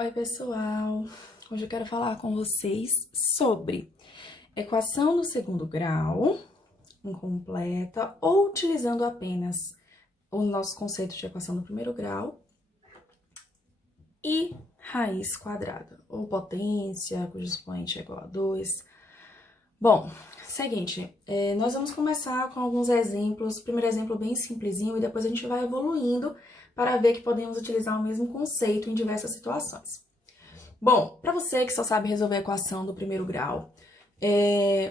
Oi, pessoal! Hoje eu quero falar com vocês sobre equação do segundo grau, incompleta, ou utilizando apenas o nosso conceito de equação do primeiro grau e raiz quadrada, ou potência, cujo expoente é igual a 2. Bom, seguinte, nós vamos começar com alguns exemplos. Primeiro exemplo bem simplesinho e depois a gente vai evoluindo para ver que podemos utilizar o mesmo conceito em diversas situações. Bom, para você que só sabe resolver a equação do primeiro grau,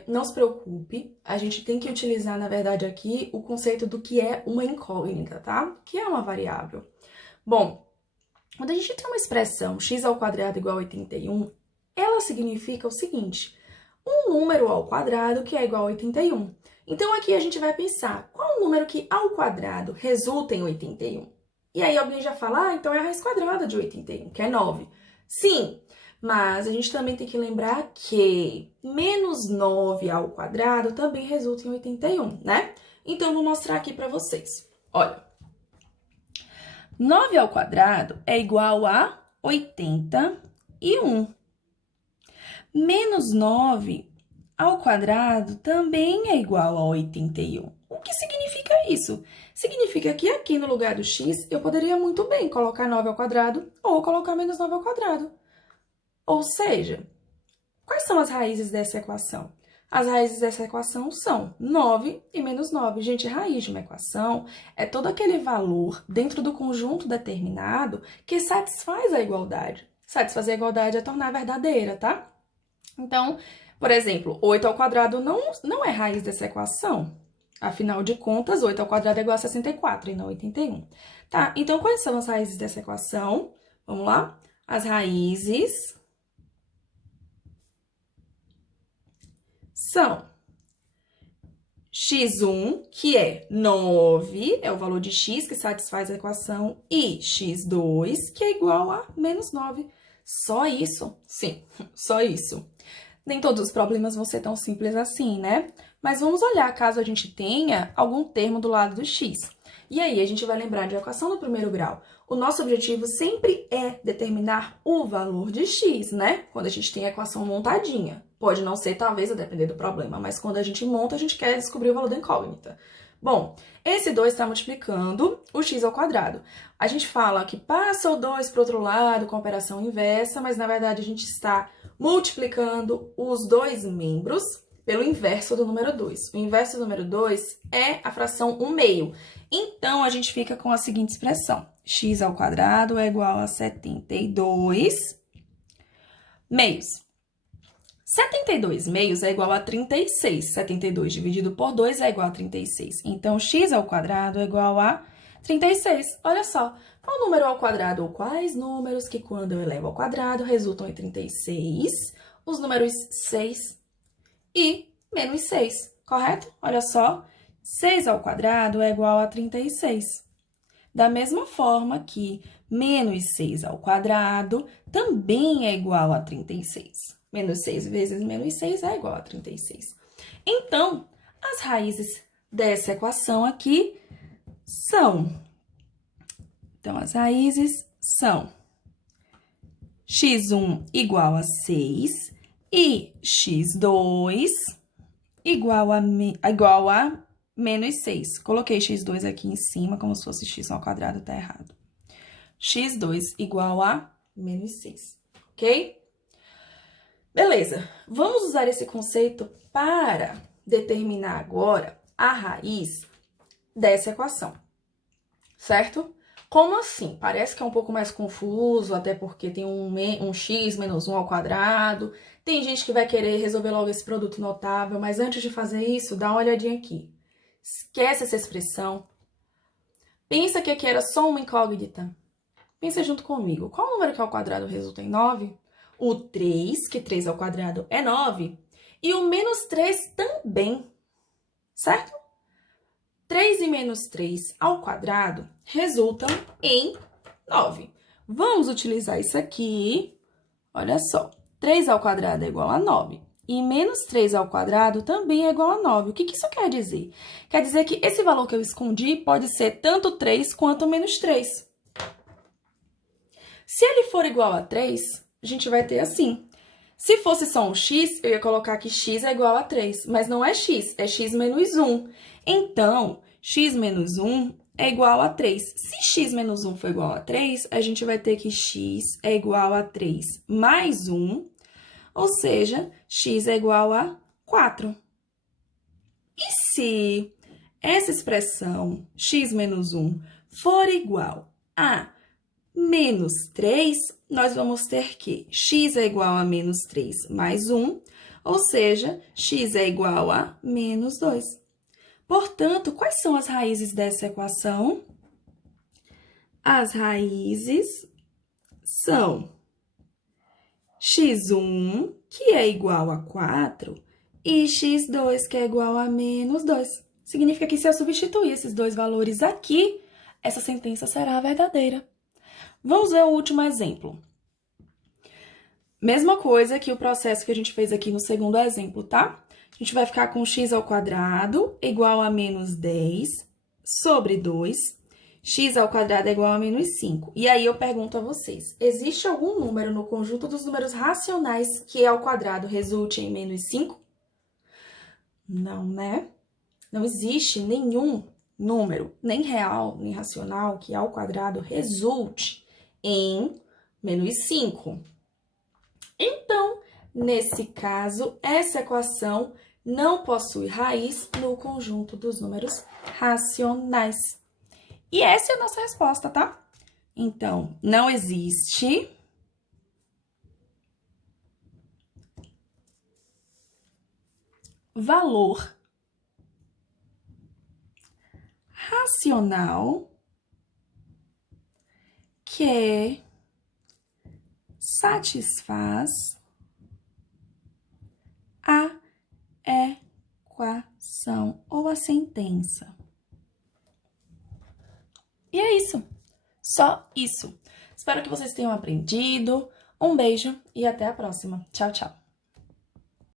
não se preocupe, a gente tem que utilizar, na verdade, aqui o conceito do que é uma incógnita, tá? Que é uma variável. Bom, quando a gente tem uma expressão x ao quadrado igual a 81, ela significa o seguinte: um número ao quadrado que é igual a 81. Então, aqui a gente vai pensar, qual o número que ao quadrado resulta em 81? E aí alguém já fala, então é a raiz quadrada de 81, que é 9. Sim, mas a gente também tem que lembrar que menos 9 ao quadrado também resulta em 81, né? Então, eu vou mostrar aqui para vocês. Olha, 9 ao quadrado é igual a 81. Menos 9 ao quadrado também é igual a 81. O que significa isso? Significa que aqui no lugar do x, eu poderia muito bem colocar 9 ao quadrado ou colocar menos 9 ao quadrado. Ou seja, quais são as raízes dessa equação? As raízes dessa equação são 9 e menos 9. Gente, raiz de uma equação é todo aquele valor dentro do conjunto determinado que satisfaz a igualdade. Satisfazer a igualdade é tornar verdadeira, tá? Então, por exemplo, 8 ao quadrado não é raiz dessa equação. Afinal de contas, 8 ao quadrado é igual a 64 e não 81. Tá, então quais são as raízes dessa equação? Vamos lá? As raízes são x1, que é 9, é o valor de x que satisfaz a equação, e x2, que é igual a menos 9. Só isso? Sim, só isso. Nem todos os problemas vão ser tão simples assim, né? Mas vamos olhar caso a gente tenha algum termo do lado do x. E aí, a gente vai lembrar de equação do primeiro grau. O nosso objetivo sempre é determinar o valor de x, né? Quando a gente tem a equação montadinha. Pode não ser, talvez, a depender do problema, mas quando a gente monta, a gente quer descobrir o valor da incógnita. Bom, esse 2 está multiplicando o x ao quadrado. A gente fala que passa o 2 para o outro lado com operação inversa, mas na verdade a gente está multiplicando os dois membros pelo inverso do número 2. O inverso do número 2 é a fração 1/2. Então, a gente fica com a seguinte expressão: x ao quadrado é igual a 72 meios. 72 meios é igual a 36. 72 dividido por 2 é igual a 36. Então, x ao quadrado é igual a 36. Olha só, qual número ao quadrado ou quais números que, quando eu elevo ao quadrado, resultam em 36? Os números 6 e menos 6, correto? Olha só, 6 ao quadrado é igual a 36. Da mesma forma que menos 6 ao quadrado também é igual a 36. Menos 6 vezes menos 6 é igual a 36. Então, as raízes dessa equação aqui são... Então, as raízes são x1 igual a 6 e x2 igual a menos 6. Coloquei x2 aqui em cima, como se fosse x ao quadrado, tá errado. x2 igual a menos 6, ok? Beleza, vamos usar esse conceito para determinar agora a raiz dessa equação, certo? Como assim? Parece que é um pouco mais confuso, até porque tem um x menos 1 ao quadrado. Tem gente que vai querer resolver logo esse produto notável, mas antes de fazer isso, dá uma olhadinha aqui. Esquece essa expressão. Pensa que aqui era só uma incógnita. Pensa junto comigo. Qual número que ao quadrado resulta em 9? O 3, que 3 ao quadrado é 9. E o menos 3 também, certo? 3 e menos 3 ao quadrado resultam em 9. Vamos utilizar isso aqui. Olha só, 3 ao quadrado é igual a 9. E menos 3 ao quadrado também é igual a 9. O que isso quer dizer? Quer dizer que esse valor que eu escondi pode ser tanto 3 quanto menos 3. Se ele for igual a 3, a gente vai ter assim. Se fosse só um x, eu ia colocar que x é igual a 3, mas não é x menos 1. Então, x menos 1 é igual a 3. Se x menos 1 for igual a 3, a gente vai ter que x é igual a 3 mais 1, ou seja, x é igual a 4. E se essa expressão x menos 1 for igual a menos 3, nós vamos ter que x é igual a menos 3 mais 1, ou seja, x é igual a menos 2. Portanto, quais são as raízes dessa equação? As raízes são x1, que é igual a 4, e x2, que é igual a menos 2. Significa que se eu substituir esses dois valores aqui, essa sentença será verdadeira. Vamos ver o último exemplo. Mesma coisa que o processo que a gente fez aqui no segundo exemplo, tá? A gente vai ficar com x ao quadrado igual a menos 10 sobre 2. X ao quadrado é igual a menos 5. E aí eu pergunto a vocês, existe algum número no conjunto dos números racionais que ao quadrado resulte em menos 5? Não, né? Não existe nenhum número, nem real, nem racional, que ao quadrado resulte em menos 5. Então, nesse caso, essa equação não possui raiz no conjunto dos números racionais. E essa é a nossa resposta, tá? Então, não existe valor racional que satisfaz a equação ou a sentença. E é isso. Só isso. Espero que vocês tenham aprendido. Um beijo e até a próxima. Tchau, tchau.